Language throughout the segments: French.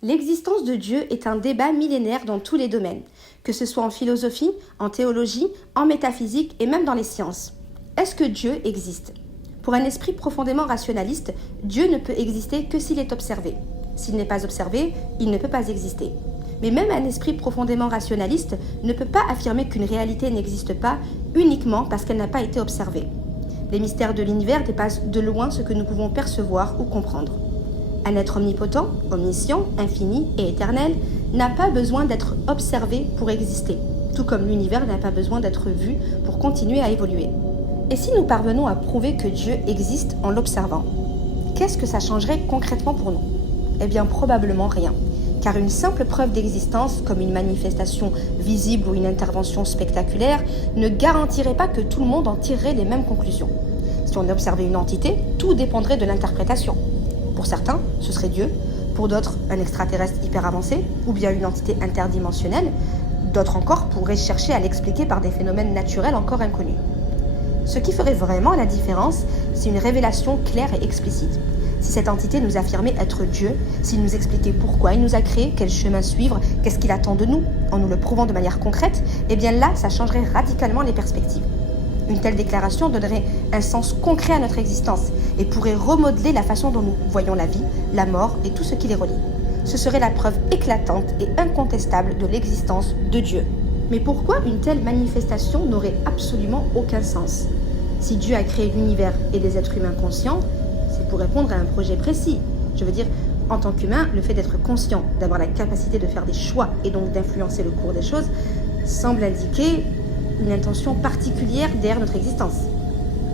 L'existence de Dieu est un débat millénaire dans tous les domaines, que ce soit en philosophie, en théologie, en métaphysique et même dans les sciences. Est-ce que Dieu existe ? Pour un esprit profondément rationaliste, Dieu ne peut exister que s'il est observé. S'il n'est pas observé, il ne peut pas exister. Mais même un esprit profondément rationaliste ne peut pas affirmer qu'une réalité n'existe pas uniquement parce qu'elle n'a pas été observée. Les mystères de l'univers dépassent de loin ce que nous pouvons percevoir ou comprendre. Un être omnipotent, omniscient, infini et éternel n'a pas besoin d'être observé pour exister, tout comme l'univers n'a pas besoin d'être vu pour continuer à évoluer. Et si nous parvenons à prouver que Dieu existe en l'observant, qu'est-ce que ça changerait concrètement pour nous ? Eh bien, probablement rien. Car une simple preuve d'existence, comme une manifestation visible ou une intervention spectaculaire, ne garantirait pas que tout le monde en tirerait les mêmes conclusions. Si on observait une entité, tout dépendrait de l'interprétation. Pour certains, ce serait Dieu. Pour d'autres, un extraterrestre hyper avancé, ou bien une entité interdimensionnelle. D'autres encore pourraient chercher à l'expliquer par des phénomènes naturels encore inconnus. Ce qui ferait vraiment la différence, c'est une révélation claire et explicite. Si cette entité nous affirmait être Dieu, s'il nous expliquait pourquoi il nous a créés, quel chemin suivre, qu'est-ce qu'il attend de nous, en nous le prouvant de manière concrète, eh bien là, ça changerait radicalement les perspectives. Une telle déclaration donnerait un sens concret à notre existence et pourrait remodeler la façon dont nous voyons la vie, la mort et tout ce qui les relie. Ce serait la preuve éclatante et incontestable de l'existence de Dieu. Mais pourquoi une telle manifestation n'aurait absolument aucun sens ? Si Dieu a créé l'univers et des êtres humains conscients, c'est pour répondre à un projet précis. Je veux dire, en tant qu'humain, le fait d'être conscient, d'avoir la capacité de faire des choix et donc d'influencer le cours des choses, semble indiquer une intention particulière derrière notre existence.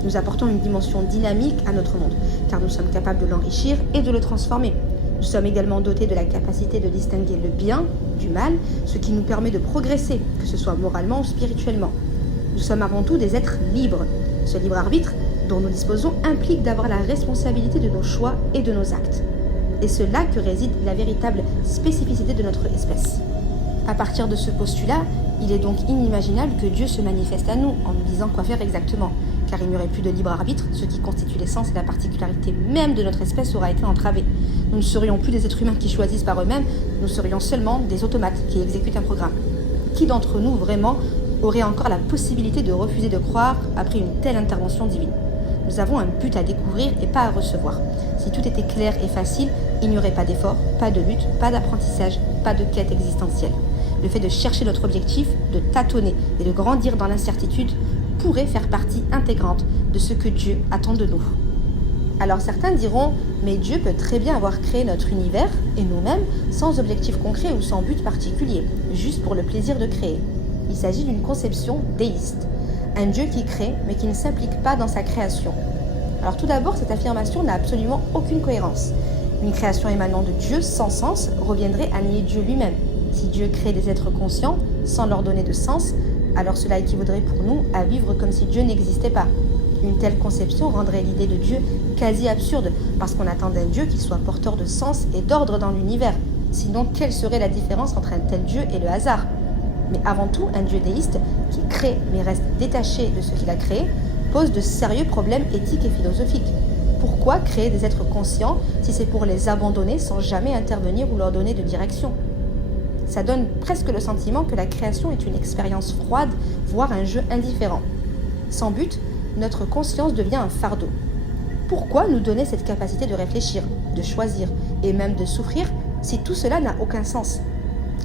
Nous apportons une dimension dynamique à notre monde, car nous sommes capables de l'enrichir et de le transformer. Nous sommes également dotés de la capacité de distinguer le bien du mal, ce qui nous permet de progresser, que ce soit moralement ou spirituellement. Nous sommes avant tout des êtres libres. Ce libre arbitre dont nous disposons implique d'avoir la responsabilité de nos choix et de nos actes. Et c'est là que réside la véritable spécificité de notre espèce. À partir de ce postulat, il est donc inimaginable que Dieu se manifeste à nous en nous disant quoi faire exactement, car il n'y aurait plus de libre arbitre, ce qui constitue l'essence et la particularité même de notre espèce aura été entravée. Nous ne serions plus des êtres humains qui choisissent par eux-mêmes, nous serions seulement des automates qui exécutent un programme. Qui d'entre nous vraiment aurait encore la possibilité de refuser de croire après une telle intervention divine ? Nous avons un but à découvrir et pas à recevoir. Si tout était clair et facile, il n'y aurait pas d'effort, pas de lutte, pas d'apprentissage, pas de quête existentielle. Le fait de chercher notre objectif, de tâtonner et de grandir dans l'incertitude pourrait faire partie intégrante de ce que Dieu attend de nous. Alors certains diront, mais Dieu peut très bien avoir créé notre univers et nous-mêmes sans objectif concret ou sans but particulier, juste pour le plaisir de créer. Il s'agit d'une conception déiste. Un Dieu qui crée, mais qui ne s'implique pas dans sa création. Alors tout d'abord, cette affirmation n'a absolument aucune cohérence. Une création émanant de Dieu sans sens reviendrait à nier Dieu lui-même. Si Dieu crée des êtres conscients sans leur donner de sens, alors cela équivaudrait pour nous à vivre comme si Dieu n'existait pas. Une telle conception rendrait l'idée de Dieu quasi absurde, parce qu'on attend d'un Dieu qu'il soit porteur de sens et d'ordre dans l'univers. Sinon, quelle serait la différence entre un tel Dieu et le hasard ? Mais avant tout, un Dieu déiste qui crée mais reste détaché de ce qu'il a créé pose de sérieux problèmes éthiques et philosophiques. Pourquoi créer des êtres conscients si c'est pour les abandonner sans jamais intervenir ou leur donner de direction ? Ça donne presque le sentiment que la création est une expérience froide, voire un jeu indifférent. Sans but, notre conscience devient un fardeau. Pourquoi nous donner cette capacité de réfléchir, de choisir et même de souffrir si tout cela n'a aucun sens ?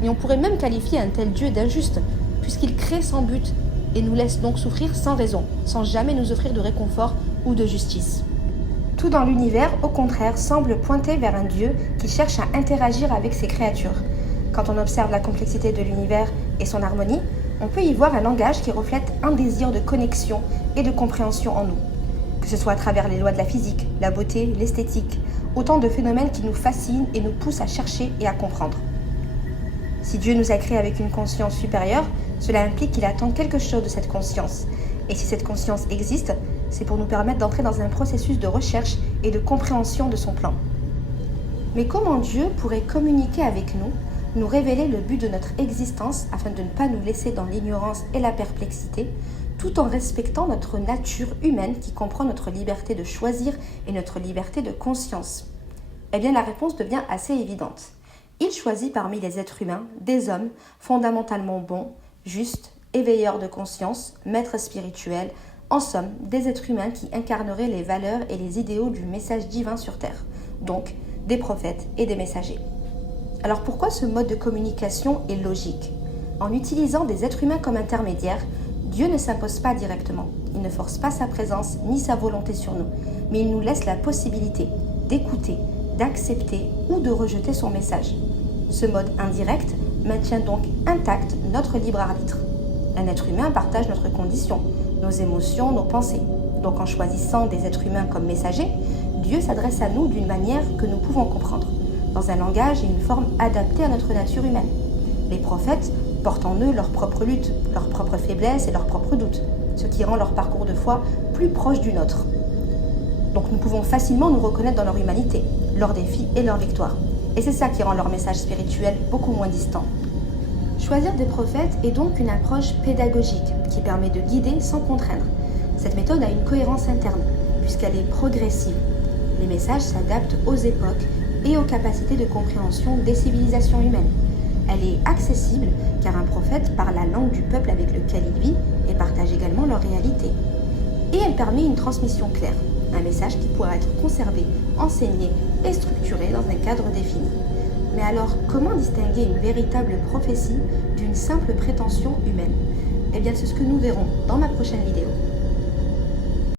Et on pourrait même qualifier un tel Dieu d'injuste, puisqu'il crée sans but et nous laisse donc souffrir sans raison, sans jamais nous offrir de réconfort ou de justice. Tout dans l'univers, au contraire, semble pointer vers un Dieu qui cherche à interagir avec ses créatures. Quand on observe la complexité de l'univers et son harmonie, on peut y voir un langage qui reflète un désir de connexion et de compréhension en nous. Que ce soit à travers les lois de la physique, la beauté, l'esthétique, autant de phénomènes qui nous fascinent et nous poussent à chercher et à comprendre. Si Dieu nous a créés avec une conscience supérieure, cela implique qu'il attend quelque chose de cette conscience. Et si cette conscience existe, c'est pour nous permettre d'entrer dans un processus de recherche et de compréhension de son plan. Mais comment Dieu pourrait communiquer avec nous, nous révéler le but de notre existence afin de ne pas nous laisser dans l'ignorance et la perplexité, tout en respectant notre nature humaine qui comprend notre liberté de choisir et notre liberté de conscience ? Eh bien, la réponse devient assez évidente. Il choisit parmi les êtres humains des hommes fondamentalement bons, justes, éveilleurs de conscience, maîtres spirituels, en somme, des êtres humains qui incarneraient les valeurs et les idéaux du message divin sur Terre, donc des prophètes et des messagers. Alors pourquoi ce mode de communication est logique ? En utilisant des êtres humains comme intermédiaires, Dieu ne s'impose pas directement, il ne force pas sa présence ni sa volonté sur nous, mais il nous laisse la possibilité d'écouter, d'accepter ou de rejeter son message. Ce mode indirect maintient donc intact notre libre arbitre. Un être humain partage notre condition, nos émotions, nos pensées. Donc en choisissant des êtres humains comme messagers, Dieu s'adresse à nous d'une manière que nous pouvons comprendre, dans un langage et une forme adaptés à notre nature humaine. Les prophètes portent en eux leur propre lutte, leurs propres faiblesses et leurs propres doutes, ce qui rend leur parcours de foi plus proche du nôtre. Donc nous pouvons facilement nous reconnaître dans leur humanité, leurs défis et leurs victoires. Et c'est ça qui rend leur message spirituel beaucoup moins distant. Choisir des prophètes est donc une approche pédagogique qui permet de guider sans contraindre. Cette méthode a une cohérence interne, puisqu'elle est progressive. Les messages s'adaptent aux époques et aux capacités de compréhension des civilisations humaines. Elle est accessible car un prophète parle la langue du peuple avec lequel il vit et partage également leur réalité. Et elle permet une transmission claire, un message qui pourra être conservé, enseigné et structuré dans un cadre défini. Mais alors, comment distinguer une véritable prophétie d'une simple prétention humaine ? Eh bien, c'est ce que nous verrons dans ma prochaine vidéo.